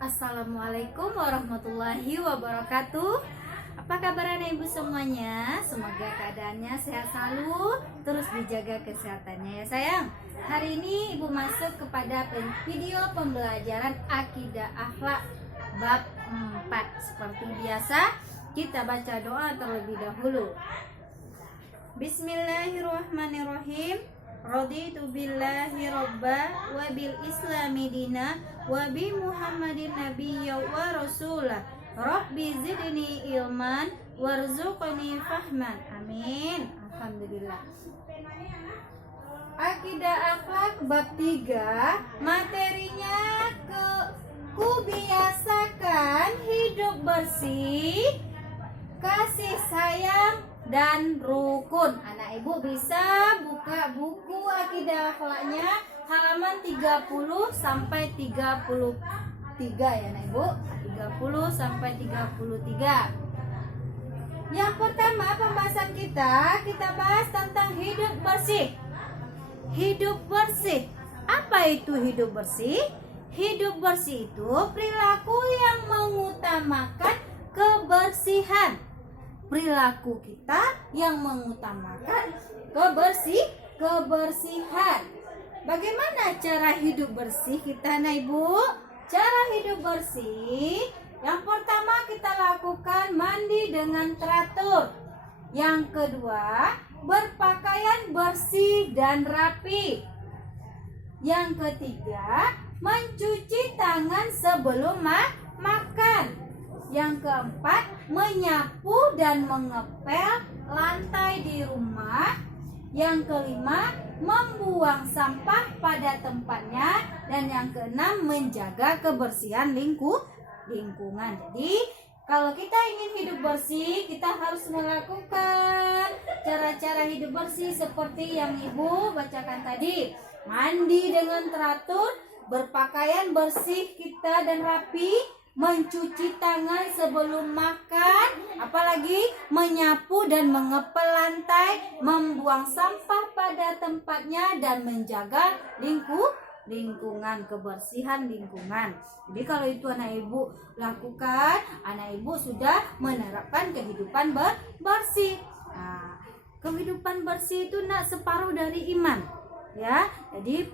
Assalamualaikum warahmatullahi wabarakatuh. Apa kabar anak ibu semuanya? Semoga keadaannya sehat selalu, terus dijaga kesehatannya ya sayang. Hari ini ibu masuk kepada video pembelajaran akidah akhlak bab 4. Seperti biasa kita baca doa terlebih dahulu. Bismillahirrahmanirrahim. Raditu billahi robba wa bil islami dina wa bi muhammadin nabiyya wa rasulah. Rabbi zidni ilman warzuqni fahman. Amin. Alhamdulillah. Akidah akhlak bab 3, materinya kubiasakan hidup bersih, kasih sayang dan rukun. Anak ibu bisa buka buku akidah akhlaknya halaman 30 sampai 33 ya anak ibu. 30 sampai 33. Yang pertama pembahasan kita bahas tentang hidup bersih. Hidup bersih. Apa itu hidup bersih? Hidup bersih itu perilaku yang mengutamakan kebersihan. Perilaku kita yang mengutamakan kebersihan. Bagaimana cara hidup bersih kita, Nah Ibu? Cara hidup bersih, yang pertama kita lakukan mandi dengan teratur. Yang kedua, berpakaian bersih dan rapi. Yang ketiga, mencuci tangan sebelum makan. Yang keempat, menyapu dan mengepel lantai di rumah. Yang kelima, membuang sampah pada tempatnya. Dan yang keenam, menjaga kebersihan lingkungan. Jadi, kalau kita ingin hidup bersih, kita harus melakukan cara-cara hidup bersih seperti yang Ibu bacakan tadi. Mandi dengan teratur, berpakaian bersih kita dan rapi, mencuci tangan sebelum makan, apalagi menyapu dan mengepel lantai, membuang sampah pada tempatnya, dan menjaga lingkungan, kebersihan lingkungan. Jadi kalau itu anak ibu lakukan, anak ibu sudah menerapkan kehidupan bersih. Nah, kehidupan bersih itu separuh dari iman, ya. Jadi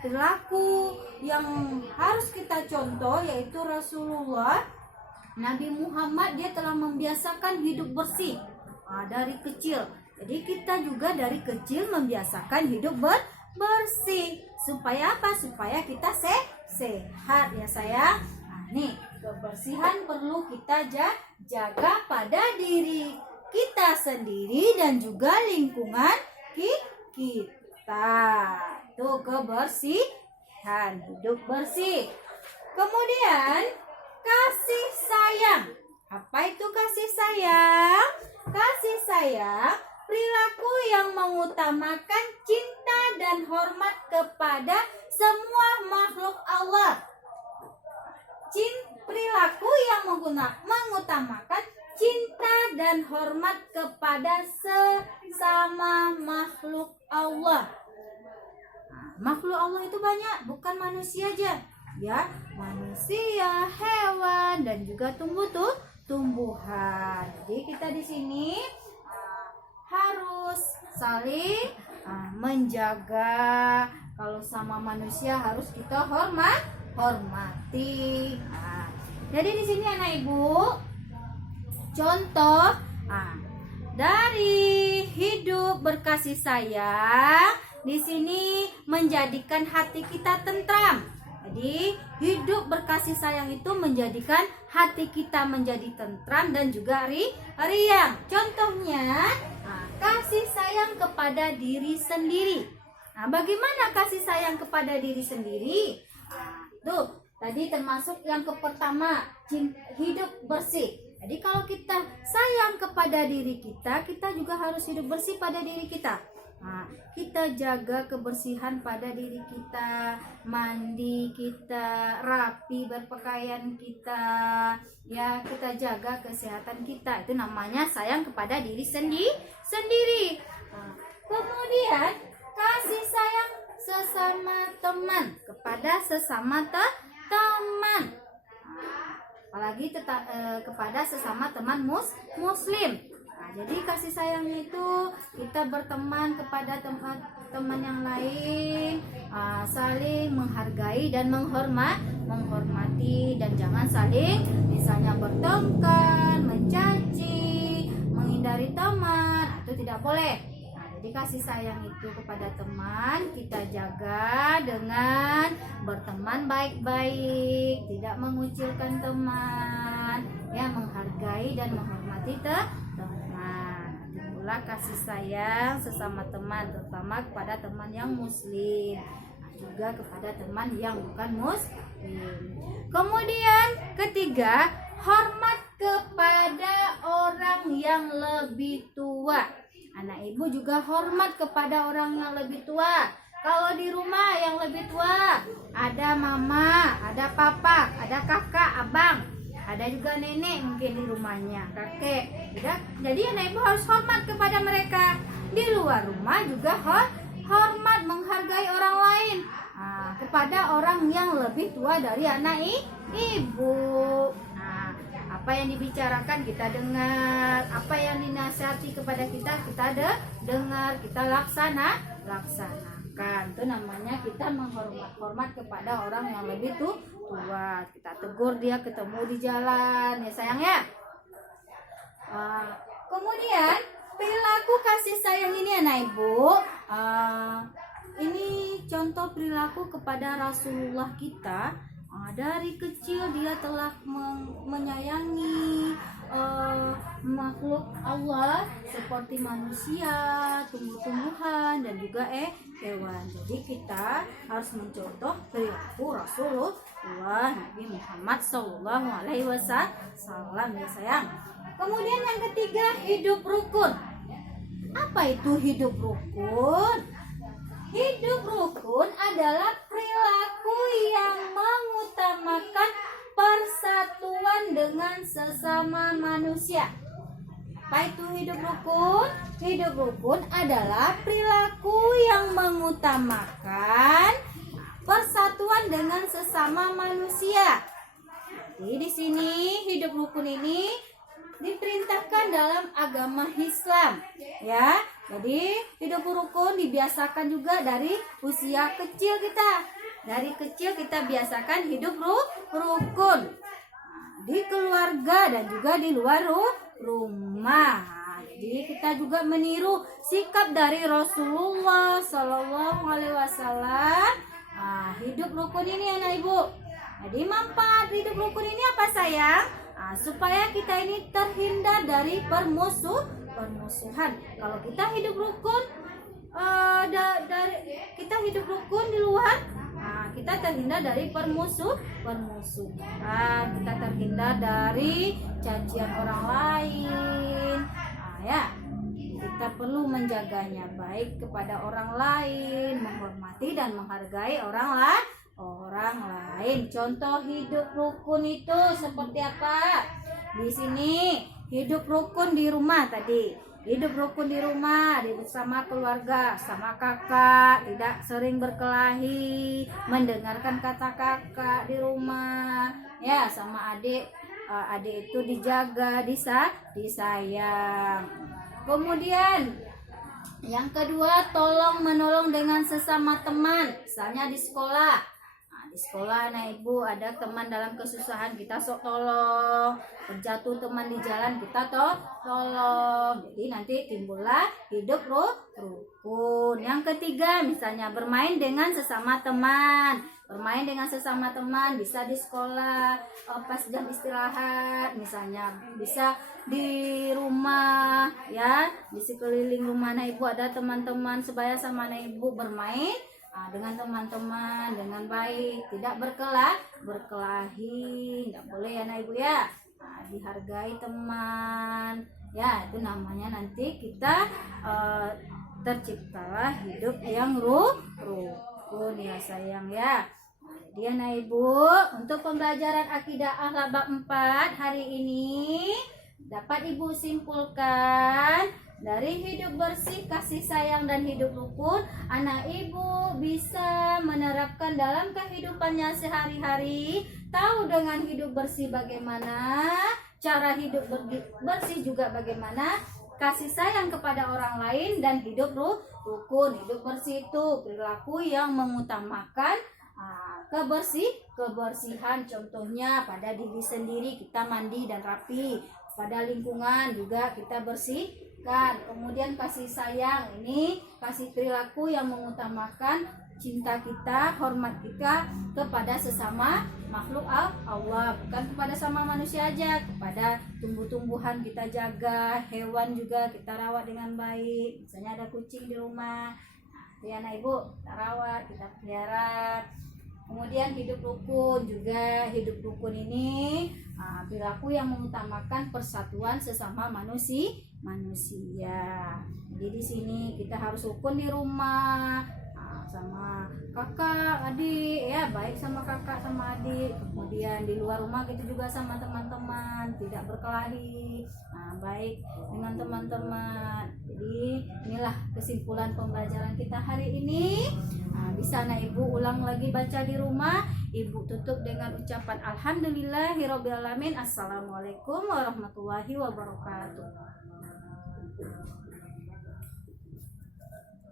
perilaku yang harus kita contoh yaitu Rasulullah Nabi Muhammad, dia telah membiasakan hidup bersih dari kecil. Jadi kita juga dari kecil membiasakan hidup bersih. Supaya apa? Supaya kita sehat ya sayang. Nah, nih kebersihan perlu kita jaga pada diri kita sendiri dan juga lingkungan kita. Tuh kebersihan, hidup bersih. Kemudian kasih sayang. Apa itu kasih sayang? Kasih sayang perilaku yang mengutamakan cinta dan hormat kepada semua makhluk Allah. Perilaku yang mengutamakan cinta dan hormat kepada sesama makhluk Allah. Makhluk Allah itu banyak, bukan manusia aja, ya. Manusia, hewan, dan juga tumbuhan. Jadi kita di sini harus saling menjaga. Kalau sama manusia harus kita hormati. Jadi di sini anak ibu contoh dari hidup berkasih sayang. Di sini menjadikan hati kita tentram. Jadi hidup berkasih sayang itu menjadikan hati kita menjadi tentram dan juga riang. Contohnya kasih sayang kepada diri sendiri. Nah, bagaimana kasih sayang kepada diri sendiri? Tuh tadi termasuk yang pertama, hidup bersih. Jadi kalau kita sayang kepada diri kita, kita juga harus hidup bersih pada diri kita. Nah, kita jaga kebersihan pada diri kita, mandi kita, rapi berpakaian kita, ya kita jaga kesehatan kita. Itu namanya sayang kepada diri sendiri. Nah, kemudian kasih sayang sesama teman kepada sesama teman. apalagi kepada sesama teman muslim. Nah, jadi kasih sayang itu kita berteman kepada teman yang lain, saling menghargai dan menghormati, dan jangan saling misalnya bertengkar, mencaci, menghindari teman, itu tidak boleh. Nah, jadi kasih sayang itu kepada teman kita jaga dengan berteman baik-baik, tidak mengucilkan teman, ya, menghargai dan menghormati teman. Itulah kasih sayang sesama teman, terutama kepada teman yang muslim, juga kepada teman yang bukan muslim. Kemudian ketiga, hormat kepada orang yang lebih tua. Anak ibu juga hormat kepada orang yang lebih tua. Kalau di rumah yang lebih tua ada mama, ada papa, ada kakak, abang, ada juga nenek mungkin di rumahnya, kakek. Jadi anak ibu harus hormat kepada mereka. Di luar rumah juga hormat, menghargai orang lain, kepada orang yang lebih tua dari anak ibu. Nah, apa yang dibicarakan kita dengar, apa yang dinasihati kepada kita dengar, kita laksanakan. Itu namanya kita menghormat kepada orang yang lebih tua. Kita tegur dia ketemu di jalan, ya sayang ya. Kemudian perilaku kasih sayang ini anak ibu, ini contoh perilaku kepada Rasulullah kita. Dari kecil dia telah menyayangi makhluk Allah seperti manusia, tumbuh-tumbuhan, dan juga hewan. Jadi kita harus mencontoh perilaku Rasulullah Nabi Muhammad SAW, ya sayang. Kemudian yang ketiga, hidup rukun. Apa itu hidup rukun? Hidup rukun adalah perilaku yang mengutamakan persatuan dengan sesama manusia. Apa itu hidup rukun? Hidup rukun adalah perilaku yang mengutamakan persatuan dengan sesama manusia. Jadi di sini hidup rukun ini diperintahkan dalam agama Islam, ya. Jadi hidup rukun dibiasakan juga dari usia kecil kita. Dari kecil kita biasakan hidup rukun di keluarga dan juga di luar rumah. Jadi kita juga meniru sikap dari Rasulullah SAW. Hidup rukun ini anak ibu. Jadi manfaat hidup rukun ini apa sayang? Supaya kita ini terhindar dari permusuhan. Kalau kita hidup rukun kita hidup rukun di luar, kita terhindar dari permusuhan. Kita terhindar dari cacian orang lain. Ya, kita perlu menjaganya baik kepada orang lain, menghormati dan menghargai orang lain. Contoh hidup rukun itu seperti apa? Di sini hidup rukun di rumah tadi. Hidup rukun di rumah bersama keluarga, sama kakak, tidak sering berkelahi, mendengarkan kata kakak di rumah. Ya, sama adik itu dijaga, disayang. Kemudian yang kedua, tolong menolong dengan sesama teman, misalnya di sekolah. Di sekolah anak ibu ada teman dalam kesusahan, kita sok tolong. Terjatuh teman di jalan, kita tolong. Jadi nanti timbullah hidup rukun. Yang ketiga, misalnya bermain dengan sesama teman. Bermain dengan sesama teman bisa di sekolah, pas jam istirahat, misalnya bisa di rumah, ya, di sekeliling rumah anak ibu ada teman-teman sebaya sama anak ibu bermain dengan teman-teman dengan baik, tidak berkelahi, tidak boleh ya anak ibu ya. Dihargai teman, ya, itu namanya nanti kita terciptalah hidup yang rukun, ya sayang ya. Jadi anak ibu, untuk pembelajaran akidah akhlak bab 4 hari ini dapat ibu simpulkan Dari hidup bersih, kasih sayang, dan hidup rukun, anak ibu bisa menerapkan dalam kehidupannya sehari-hari. Tahu dengan hidup bersih bagaimana, cara hidup bersih juga bagaimana, kasih sayang kepada orang lain, dan hidup rukun. Hidup bersih itu perilaku yang mengutamakan kebersihan. Contohnya pada diri sendiri kita mandi dan rapi, pada lingkungan juga kita bersihkan. Kemudian kasih sayang, ini kasih perilaku yang mengutamakan cinta kita, hormat kita kepada sesama makhluk Allah, bukan kepada sama manusia aja, kepada tumbuh-tumbuhan kita jaga, hewan juga kita rawat dengan baik. Misalnya ada kucing di rumah, ya anak ibu kita rawat, kita pelihara. Kemudian hidup rukun juga, hidup rukun ini perilaku yang mengutamakan persatuan sesama manusia. Jadi di sini kita harus rukun di rumah, sama kakak, adik, ya baik sama kakak sama adik. Kemudian di luar rumah kita juga sama teman-teman, tidak berkelahi, baik dengan teman-teman. Jadi inilah kesimpulan pembelajaran kita hari ini. Bisa anak ibu ulang lagi baca di rumah. Ibu tutup dengan ucapan alhamdulillahirobbilalamin. Assalamualaikum warahmatullahi wabarakatuh.